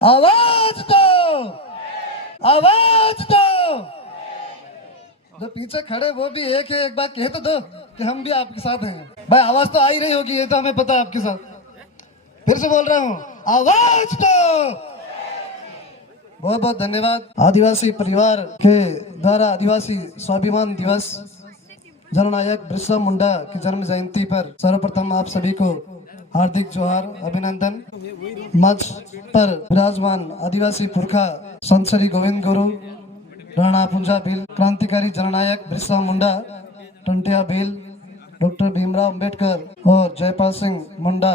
आवाज दो, आवाज दो। जो पीछे खड़े वो भी एक है, एक बार कह तो दो कि हम भी आपके साथ हैं। भाई आवाज तो आ ही रही होगी, ये तो हमें पता है आपके साथ। फिर से बोल रहा हूँ, आवाज दो। बहुत बहुत धन्यवाद। आदिवासी परिवार के द्वारा आदिवासी स्वाभिमान दिवस जननायक बिरसा मुंडा की जन्म जयंती पर सर्वप्रथम आप सभी को हार्दिक जोहार, अभिनंदन। मंच पर विराजमान आदिवासी पुरखा संत श्री गोविंद गुरु, राणा पुंजा भील, क्रांतिकारी जननायक बिरसा मुंडा, टंटिया भील, डॉक्टर भीमराव अंबेडकर और जयपाल सिंह मुंडा,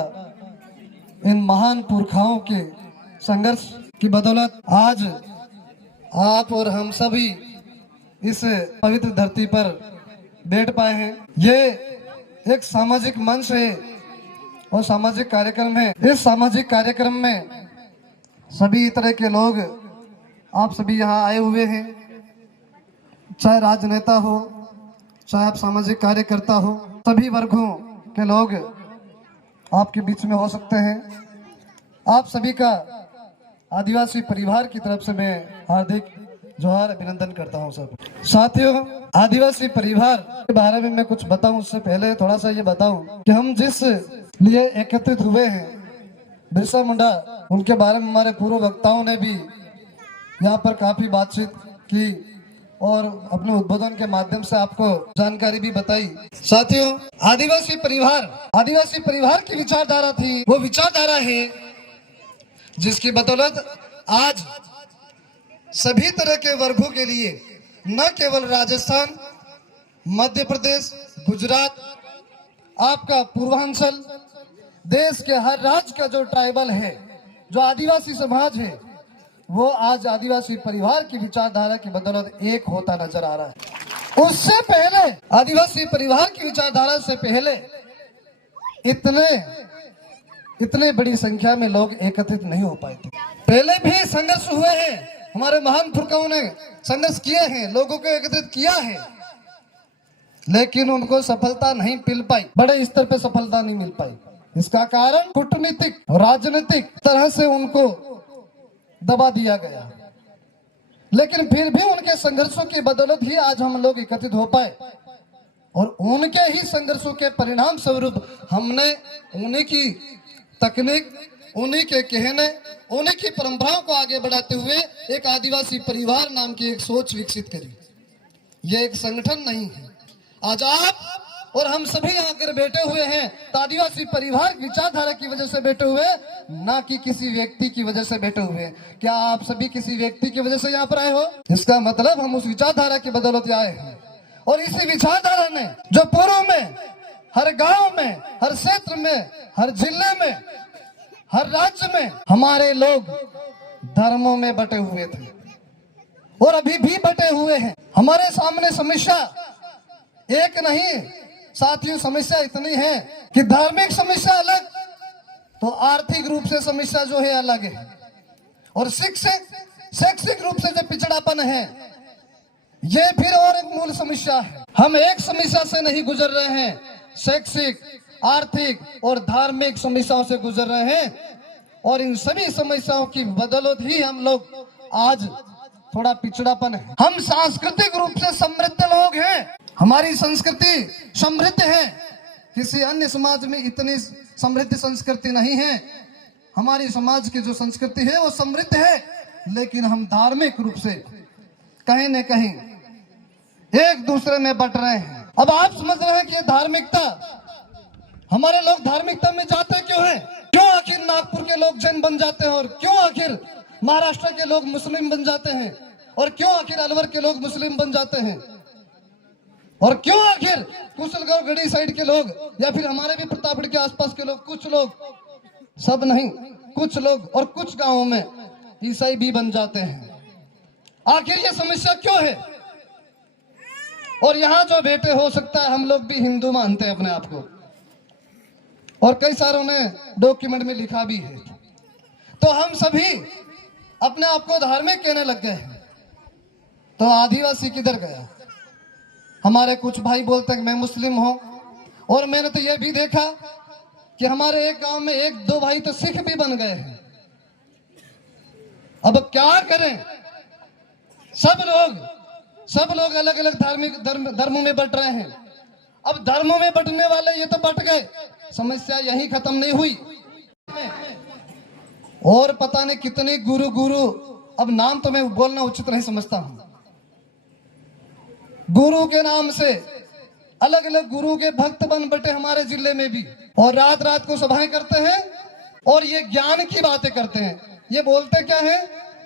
इन महान पुरखाओं के संघर्ष की बदौलत आज आप और हम सभी इस पवित्र धरती पर बैठ पाए हैं। ये एक सामाजिक मंच है और सामाजिक कार्यक्रम है। इस सामाजिक कार्यक्रम में सभी तरह के लोग, आप सभी यहाँ आए हुए हैं, चाहे राजनेता हो, चाहे आप सामाजिक कार्यकर्ता हो, सभी वर्गों के लोग आपके बीच में हो सकते हैं। आप सभी का आदिवासी परिवार की तरफ से मैं हार्दिक जोहार, अभिनंदन करता हूं। सब साथियों, आदिवासी परिवार के बारे में मैं कुछ बताऊं उससे पहले थोड़ा सा ये बताऊं कि हम जिस लिए एकत्रित हुए हैं, बिरसा मुंडा, उनके बारे में हमारे पूर्व वक्ताओं ने भी यहाँ पर काफी बातचीत की और अपने उद्बोधन के माध्यम से आपको जानकारी भी बताई। साथियों, आदिवासी परिवार की विचारधारा थी, वो विचारधारा है जिसकी बदौलत आज सभी तरह के वर्गों के लिए, न केवल राजस्थान, मध्य प्रदेश, गुजरात, आपका पूर्वांचल, देश के हर राज्य का जो ट्राइबल है, जो आदिवासी समाज है, वो आज आदिवासी परिवार की विचारधारा की बदौलत एक होता नजर आ रहा है। उससे पहले, आदिवासी परिवार की विचारधारा से पहले इतने बड़ी संख्या में लोग एकत्रित नहीं हो पाए थे। पहले भी संघर्ष हुए हैं, हमारे महान पुरखाओं ने संघर्ष किए हैं, लोगों को एकत्रित किया है, लेकिन उनको सफलता नहीं मिल पाई, बड़े स्तर पे सफलता नहीं मिल पाई। इसका कारण कूटनीतिक, राजनीतिक तरह से उनको दबा दिया गया। लेकिन फिर भी उनके संघर्षों की बदौलत ही आज हम लोग एकत्रित हो पाए और उनके ही संघर्षों के परिणाम स्वरूप हमने उन्हीं की तकनीक, उन्हीं के कहने, उन्हीं की परंपराओं को आगे बढ़ाते हुए एक आदिवासी परिवार नाम की एक सोच विकसित करी। ये एक संगठन नहीं है। आज आप और हम सभी यहाँ कर बैठे हुए हैं तो आदिवासी परिवार विचारधारा की वजह से बैठे हुए, ना कि किसी व्यक्ति की वजह से बैठे हुए। क्या आप सभी किसी व्यक्ति की वजह से यहाँ पर आए हो? इसका मतलब हम उस विचारधारा की बदौलत आए हैं और इसी विचारधारा ने जो पूर्व में हर गांव में, हर क्षेत्र में, हर जिले में, हर राज्य में हमारे लोग धर्मों में बटे हुए थे और अभी भी बटे हुए हैं। हमारे सामने समस्या एक नहीं, साथियों, समस्या इतनी है कि धार्मिक समस्या अलग, तो आर्थिक रूप से समस्या जो है अलग है, और शैक्षिक रूप से जो पिछड़ापन है, ये फिर और एक मूल समस्या है। हम एक समस्या से नहीं गुजर रहे हैं, शैक्षिक, आर्थिक और धार्मिक समस्याओं से गुजर रहे हैं, और इन सभी समस्याओं की बदौलत ही हम लोग आज थोड़ा पिछड़ापन है। हम सांस्कृतिक रूप से समृद्ध लोग हैं, हमारी संस्कृति समृद्ध है, किसी अन्य समाज में इतनी समृद्ध संस्कृति नहीं है। हमारी समाज की जो संस्कृति है वो समृद्ध है, लेकिन हम धार्मिक रूप से कहीं न कहीं एक दूसरे में बट रहे हैं। अब आप समझ रहे हैं कि ये धार्मिकता, हमारे लोग धार्मिकता में जाते क्यों हैं? क्यों आखिर नागपुर के लोग जैन बन जाते हैं, और क्यों आखिर महाराष्ट्र के लोग मुस्लिम बन जाते हैं, और क्यों आखिर अलवर के लोग मुस्लिम बन जाते हैं, और क्यों आखिर कुशलगांव गढ़ी साइड के लोग, या फिर हमारे भी प्रतापगढ़ के आसपास के लोग, कुछ लोग, सब नहीं, कुछ लोग और कुछ गांवों में ईसाई भी बन जाते हैं। आखिर ये समस्या क्यों है? और यहाँ जो बेटे, हो सकता है हम लोग भी हिंदू मानते हैं अपने आप को, और कई सारों ने डॉक्यूमेंट में लिखा भी है, तो हम सभी अपने आप को धार्मिक कहने लग गए हैं। तो आदिवासी किधर गया? हमारे कुछ भाई बोलते हैं कि मैं मुस्लिम हूं, और मैंने तो यह भी देखा कि हमारे एक गांव में एक दो भाई तो सिख भी बन गए हैं। अब क्या करें, सब लोग अलग अलग धार्मिक धर्मों में बट रहे हैं। अब धर्मों में बटने वाले ये तो बट गए, समस्या यही खत्म नहीं हुई। और पता नहीं कितने गुरु, अब नाम तो मैं बोलना उचित नहीं समझता हूं, गुरु के नाम से अलग अलग गुरु के भक्त बन बटे हमारे जिले में भी, और रात रात को सभाएं करते हैं और ये ज्ञान की बातें करते हैं। ये बोलते क्या है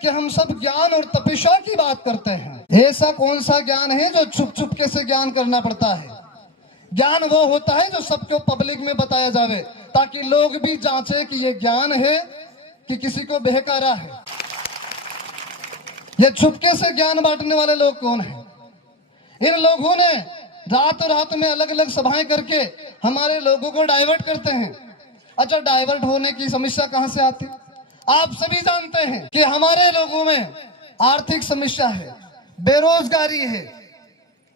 कि हम सब ज्ञान और तपस्या की बात करते हैं। ऐसा कौन सा ज्ञान है जो छुप छुप के से ज्ञान करना पड़ता है? ज्ञान वो होता है जो सबको पब्लिक में बताया जावे, ताकि लोग भी जांचे कि ये ज्ञान है कि किसी को बहकारा है। ये छुपके से ज्ञान बांटने वाले लोग कौन हैं? इन लोगों ने रात में अलग अलग सभाएं करके हमारे लोगों को डाइवर्ट करते हैं। अच्छा, डाइवर्ट होने की समस्या कहां से आती? आप सभी जानते हैं कि हमारे लोगों में आर्थिक समस्या है, बेरोजगारी है,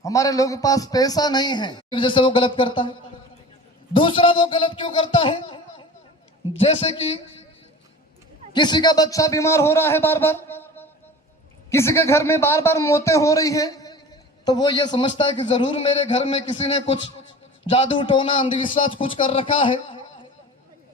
हमारे लोगों के पास पैसा नहीं है, जैसे वो गलत करता है। दूसरा, वो गलत क्यों करता है? जैसे कि किसी का बच्चा बीमार हो रहा है बार बार, किसी के घर में बार बार मौतें हो रही है, तो वो ये समझता है कि जरूर मेरे घर में किसी ने कुछ जादू टोना अंधविश्वास कुछ कर रखा है,